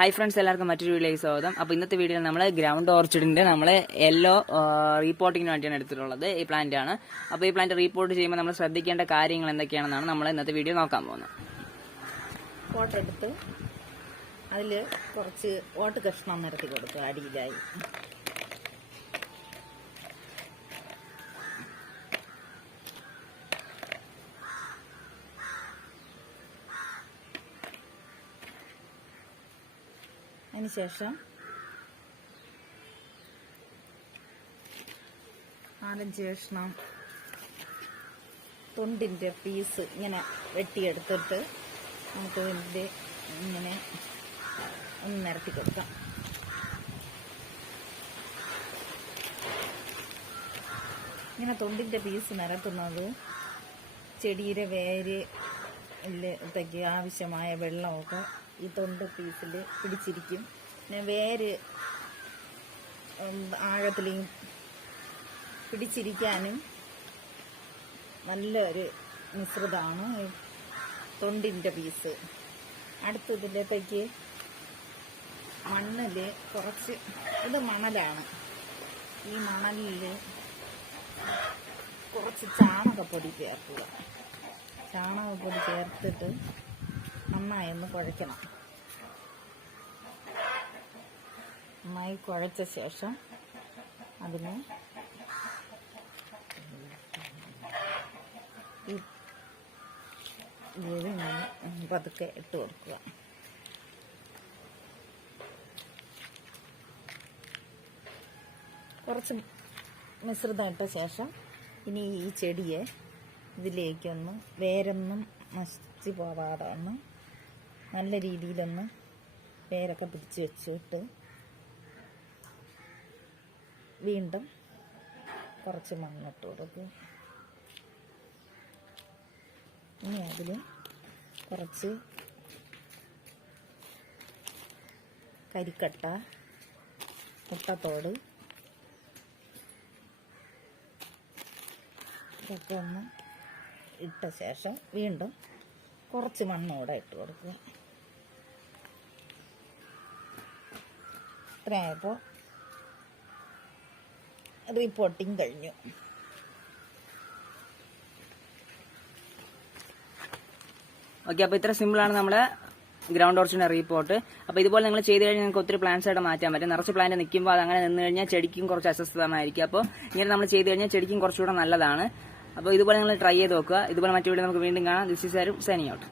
Hi friends, എല്ലാവർക്കും മറ്റൊരു വീഡിയോയിലേക്ക് സ്വാഗതം. അപ്പോൾ ഇന്നത്തെ വീഡിയോയിൽ നമ്മൾ ഗ്രൗണ്ട് ഓർച്ചിഡിന്റെ യെല്ലോ റീപോർട്ടിങ്ങിന് വേണ്ടിയാണ് എടുത്തിട്ടുള്ളത്. ഈ പ്ലാന്റ് ആണ്. അപ്പോൾ ഈ പ്ലാന്റ് റീപോർട്ട് ചെയ്യുമ്പോൾ നമ്മൾ ശ്രദ്ധിക്കേണ്ട കാര്യങ്ങൾ എന്തൊക്കെയാണെന്നാണ് നമ്മൾ ഇന്നത്തെ വീഡിയോ നോക്കാൻ പോകുന്നത്. പോട്ട് എടുത്ത് അതിൽ കുറച്ച് ഓട്ട് കഷ്ണം നിരത്തി കൊടുക്കുക അടിയിലായി. അതിനുശേഷം 4-5 കഷ്ണം തൊണ്ടിൻ്റെ പീസ് ഇങ്ങനെ വെട്ടിയെടുത്തിട്ട് നമുക്ക് ഇതിൻ്റെ ഇങ്ങനെ ഒന്ന് നിരത്തി കൊടുക്കാം. ഇങ്ങനെ തൊണ്ടിൻ്റെ പീസ് നിരത്തുന്നത് ചെടിയുടെ വേരിലേക്ക് ആവശ്യമായ വെള്ളമൊക്കെ ഈ തൊണ്ട് പീസിൽ പിടിച്ചിരിക്കും. പിന്നെ വേര് ആഴത്തിലും പിടിച്ചിരിക്കാനും നല്ലൊരു മിശ്രിതമാണ് തൊണ്ടിൻ്റെ പീസ്. അടുത്തതിലേക്ക് മണ്ണിൽ കുറച്ച്, ഇത് മണലാണ്, ഈ മണലിൽ കുറച്ച് ചാണകപ്പൊടി ചേർക്കുക. ചാണകപ്പൊടി ചേർത്തിട്ട് നന്നായി ഒന്ന് കുഴയ്ക്കണം. നന്നായി കുഴച്ച ശേഷം അതിന് ഈ പതുക്കെ ഇട്ട് കൊടുക്കുക. കുറച്ച് മിശ്രിതം ഇട്ട ശേഷം ഇനി ഈ ചെടിയെ ഇതിലേക്കൊന്ന് വേരൊന്നും നശിച്ച് പോവാതെ ഒന്ന് നല്ല രീതിയിലൊന്ന് വേരൊക്കെ പിടിച്ച് വെച്ചിട്ട് വീണ്ടും കുറച്ച് മണ്ണിട്ട് കൊടുക്കുക. ഇനി അതിൽ കുറച്ച് കരിക്കട്ട, മുട്ടത്തോട് ഇതൊക്കെ ഒന്ന് ഇട്ട ശേഷം വീണ്ടും കുറച്ച് മണ്ണൂടെ ഇട്ട് കൊടുക്കുക. ഇത്രയായപ്പോൾ റിപ്പോർട്ടിങ് കഴിഞ്ഞു. ഓക്കെ, അപ്പോൾ ഇത്ര സിമ്പിളാണ് നമ്മുടെ ഗ്രൗണ്ട് ഓർച്ചിഡിന്റെ റീപോർട്ട്. അപ്പോൾ ഇതുപോലെ നിങ്ങൾ ചെയ്ത് കഴിഞ്ഞാൽ നിങ്ങൾക്ക് ഒത്തിരി പ്ലാന്റ്സ് ആയിട്ട് മാറ്റാൻ പറ്റും. നിറച്ച് പ്ലാന്റ് നിൽക്കുമ്പോൾ അത് അങ്ങനെ നിന്ന് കഴിഞ്ഞാൽ ചെടിക്കും കുറച്ച് അസ്വസ്ഥമായിരിക്കും. അപ്പോൾ ഇങ്ങനെ നമ്മൾ ചെയ്ത് കഴിഞ്ഞാൽ ചെടിക്കും കുറച്ചുകൂടെ നല്ലതാണ്. അപ്പോൾ ഇതുപോലെ നിങ്ങൾ ട്രൈ ചെയ്ത് നോക്കുക. ഇതുപോലെ മറ്റു വീഡിയോ നമുക്ക് വീണ്ടും കാണാം. ദിസ് ഈസ് ആരും സൈനിങ് ഔട്ട്.